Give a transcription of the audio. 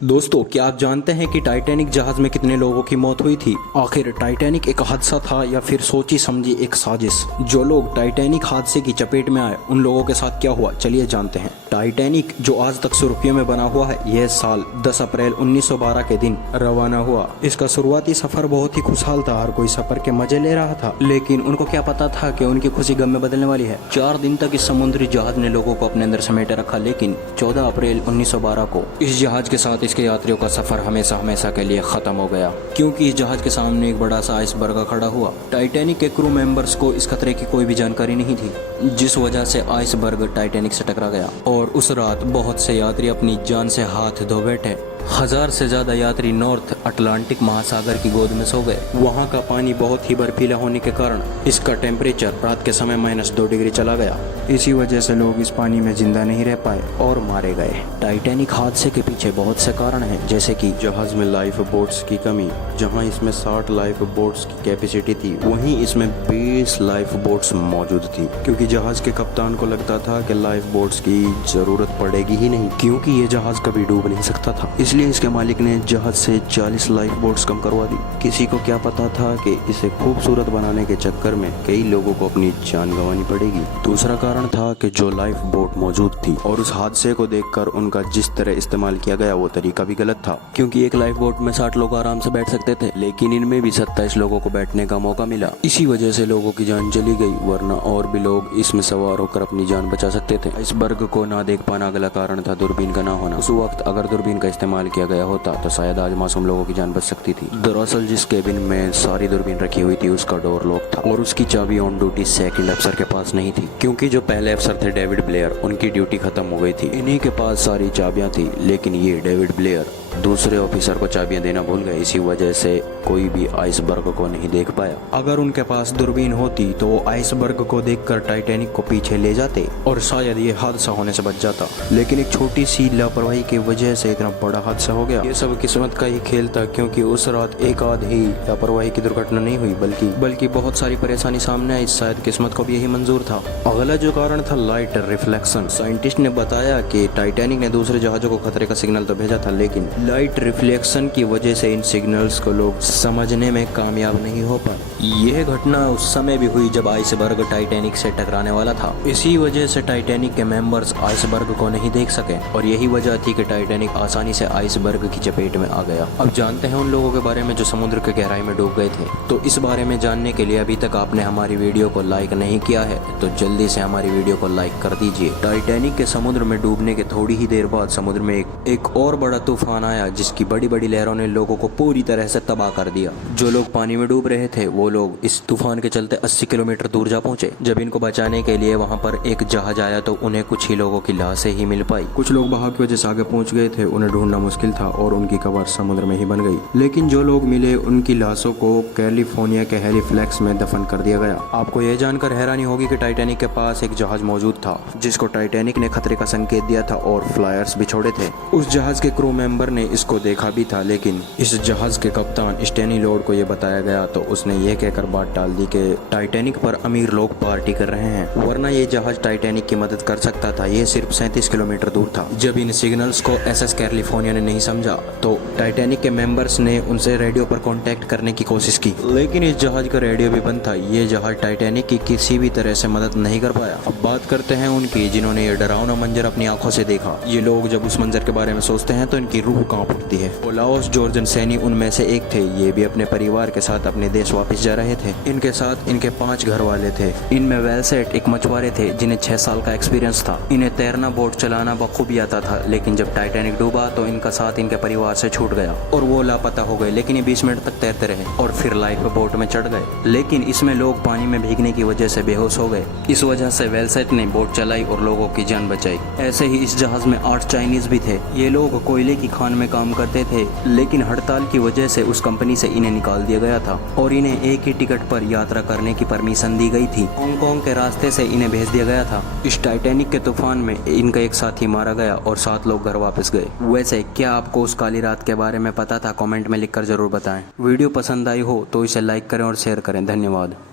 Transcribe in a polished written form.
दोस्तों, क्या आप जानते हैं कि टाइटैनिक जहाज में कितने लोगों की मौत हुई थी? आखिर टाइटैनिक एक हादसा था या फिर सोची समझी एक साजिश? जो लोग टाइटैनिक हादसे की चपेट में आए उन लोगों के साथ क्या हुआ, चलिए जानते हैं। टाइटैनिक जो आज तक सुर्खियों में बना हुआ है, यह साल 10 अप्रैल 1912 के दिन रवाना हुआ। इसका शुरुआती सफर बहुत ही खुशहाल था, हर कोई सफर के मजे ले रहा था, लेकिन उनको क्या पता था कि उनकी खुशी गम में बदलने वाली है। 4 दिन तक इस समुद्री जहाज ने लोगों को अपने अंदर समेटे रखा, लेकिन 14 अप्रैल 1912 को इस जहाज के साथ इसके यात्रियों का सफर हमेशा हमेशा के लिए खत्म हो गया, क्योंकि इस जहाज के सामने एक बड़ा सा आइसबर्ग खड़ा हुआ। टाइटैनिक के क्रू मेंबर्स को इस खतरे की कोई भी जानकारी नहीं थी, जिस वजह से आइसबर्ग टाइटैनिक से टकरा गया और उस रात बहुत से यात्री अपनी जान से हाथ धो बैठे। 1000 से ज्यादा यात्री नॉर्थ अटलांटिक महासागर की गोद में सो गए। वहाँ का पानी बहुत ही बर्फीला होने के कारण इसका टेम्परेचर रात के समय -2 डिग्री चला गया। इसी वजह से लोग इस पानी में जिंदा नहीं रह पाए और मारे गए। टाइटैनिक हादसे के पीछे बहुत से कारण हैं, जैसे कि जहाज में लाइफ बोट्स की कमी। जहां इसमें 60 लाइफ बोट्स की कैपेसिटी थी, वहीं इसमें 20 लाइफ बोट्स मौजूद थी, क्योंकि जहाज के कप्तान को लगता था कि लाइफ बोट्स की जरूरत पड़ेगी ही नहीं, क्योंकि ये जहाज कभी डूब नहीं सकता था। इसलिए इसके मालिक ने जहाज से 40 लाइफ बोट्स कम करवा दी। किसी को क्या पता था कि इसे खूबसूरत बनाने के चक्कर में कई लोगों को अपनी जान गंवानी पड़ेगी। दूसरा कारण था कि जो लाइफ बोट मौजूद थी और उस हादसे को देखकर उनका जिस तरह इस्तेमाल किया गया वो तरीका भी गलत था, क्योंकि एक लाइफ बोट में 60 लोग आराम से बैठ सकते थे, लेकिन इनमें भी 27 लोगों को बैठने का मौका मिला। इसी वजह से लोगों की जान चली गई, वरना और भी लोग इसमें सवार होकर अपनी जान बचा सकते थे। आइसबर्ग को ना देख पाना अगला कारण था दूरबीन का ना होना। उस वक्त अगर दूरबीन का इस्तेमाल किया गया होता तो शायद आज मासूम लोगों की जान बच सकती थी। दरअसल जिस केबिन में सारी दूरबीन रखी हुई थी उसका डोर लॉक था और उसकी चाबी ऑन ड्यूटी सेकंड अफसर के पास नहीं थी, क्योंकि जो पहले अफसर थे डेविड ब्लेयर, उनकी ड्यूटी खत्म हो गई थी। इन्हीं के पास सारी चाबियां थी, लेकिन ये डेविड ब्लेयर दूसरे ऑफिसर को चाबियां देना भूल गए। इसी वजह से कोई भी आइसबर्ग को नहीं देख पाया। अगर उनके पास दूरबीन होती तो वो आइसबर्ग को देखकर टाइटैनिक को पीछे ले जाते और शायद ये हादसा होने से बच जाता, लेकिन एक छोटी सी लापरवाही की वजह से इतना बड़ा हादसा हो गया। ये सब किस्मत का ही खेल था, क्योंकि उस रात एक आध ही लापरवाही की दुर्घटना नहीं हुई, बल्कि बहुत सारी परेशानी सामने आई। शायद किस्मत को भी यही मंजूर था। अगला जो कारण था लाइट रिफ्लेक्शन। साइंटिस्ट ने बताया कि टाइटैनिक ने दूसरे जहाजों को खतरे का सिग्नल तो भेजा था, लेकिन लाइट रिफ्लेक्शन की वजह से इन सिग्नल्स को लोग समझने में कामयाब नहीं हो पाए। यह घटना उस समय भी हुई जब आइसबर्ग टाइटैनिक से टकराने वाला था। इसी वजह से टाइटैनिक के मेंबर्स आइसबर्ग को नहीं देख सके और यही वजह थी कि टाइटैनिक आसानी से आइसबर्ग की चपेट में आ गया। अब जानते हैं उन लोगों के बारे में जो समुद्र के गहराई में डूब गए थे। तो इस बारे में जानने के लिए अभी तक आपने हमारी वीडियो को लाइक नहीं किया है तो जल्दी से हमारी वीडियो को लाइक कर दीजिए। टाइटैनिक के समुद्र में डूबने के थोड़ी ही देर बाद समुद्र में एक और बड़ा तूफान आया, जिसकी बड़ी बड़ी लहरों ने लोगों को पूरी तरह से तबाह कर दिया। जो लोग पानी में डूब रहे थे वो लोग इस तूफान के चलते 80 किलोमीटर दूर जा पहुंचे। जब इनको बचाने के लिए वहां पर एक जहाज आया तो उन्हें कुछ ही लोगों की लाशें ही मिल पाई। कुछ लोग बहाव की वजह से आगे पहुंच गए थे, उन्हें ढूंढना मुश्किल था और उनकी कब्र समुद्र में ही बन गई। लेकिन जो लोग मिले उनकी लाशों को कैलिफोर्निया के हेलिफ्लैक्स में दफन कर दिया गया। आपको यह जानकर हैरानी होगी कि टाइटैनिक के पास एक जहाज मौजूद था, जिसको टाइटैनिक ने खतरे का संकेत दिया था और फ्लायर्स भी छोड़े थे। उस जहाज के क्रू मेंबर ने इसको देखा भी था, लेकिन इस जहाज के कप्तान स्टैनी लॉर्ड को यह बताया गया तो उसने ये कहकर बात टाल दी कि टाइटैनिक पर अमीर लोग पार्टी कर रहे हैं, वरना ये जहाज टाइटैनिक की मदद कर सकता था। ये सिर्फ 37 किलोमीटर दूर था। जब इन सिग्नल्स को एसएस कैलिफोर्निया ने नहीं समझा तो टाइटैनिक के मेंबर्स ने उनसे रेडियो पर कांटेक्ट करने की कोशिश की, लेकिन इस जहाज का रेडियो भी बंद था। ये जहाज टाइटैनिक की किसी भी तरह से मदद नहीं कर पाया। अब बात करते हैं उनकी जिन्होंने ये डरावना मंजर अपनी आंखों से देखा। ये लोग जब उस मंजर के बारे में सोचते हैं तो इनकी रूह कांप उठती है। ओलाओस जॉर्जन सैनी उनमें से एक थे। ये भी अपने परिवार के साथ अपने देश वापस जा रहे थे। इनके साथ इनके 5 घर वाले थे। इनमें वेलसेट एक मछुआरे थे जिन्हें 6 साल का एक्सपीरियंस था। इन्हें तैरना, बोट चलाना बखूबी आता था, लेकिन जब टाइटैनिक डूबा तो इनका साथ इनके परिवार से छूट गया और वो लापता हो गए। लेकिन ये 20 मिनट तक तैरते रहे और फिर लाइफ बोट में चढ़ गए, लेकिन इसमें लोग पानी में भीगने की वजह से बेहोश हो गए। इस वजह से वेलसेट ने बोट चलाई और लोगों की जान बचाई। ऐसे ही इस जहाज में 8 चाइनीज भी थे। ये लोग कोयले की खान में काम करते थे, लेकिन हड़ताल की वजह से उस कंपनी से इन्हें निकाल दिया गया था और इन्हें एक ही टिकट पर यात्रा करने की परमिशन दी गई थी। हांगकांग के रास्ते से इन्हें भेज दिया गया था। इस टाइटैनिक के तूफान में इनका एक साथी मारा गया और 7 लोग घर वापस गए। वैसे क्या आपको उस काली रात के बारे में पता था? कमेंट में लिखकर जरूर बताएं। वीडियो पसंद आई हो तो इसे लाइक करें और शेयर करें। धन्यवाद।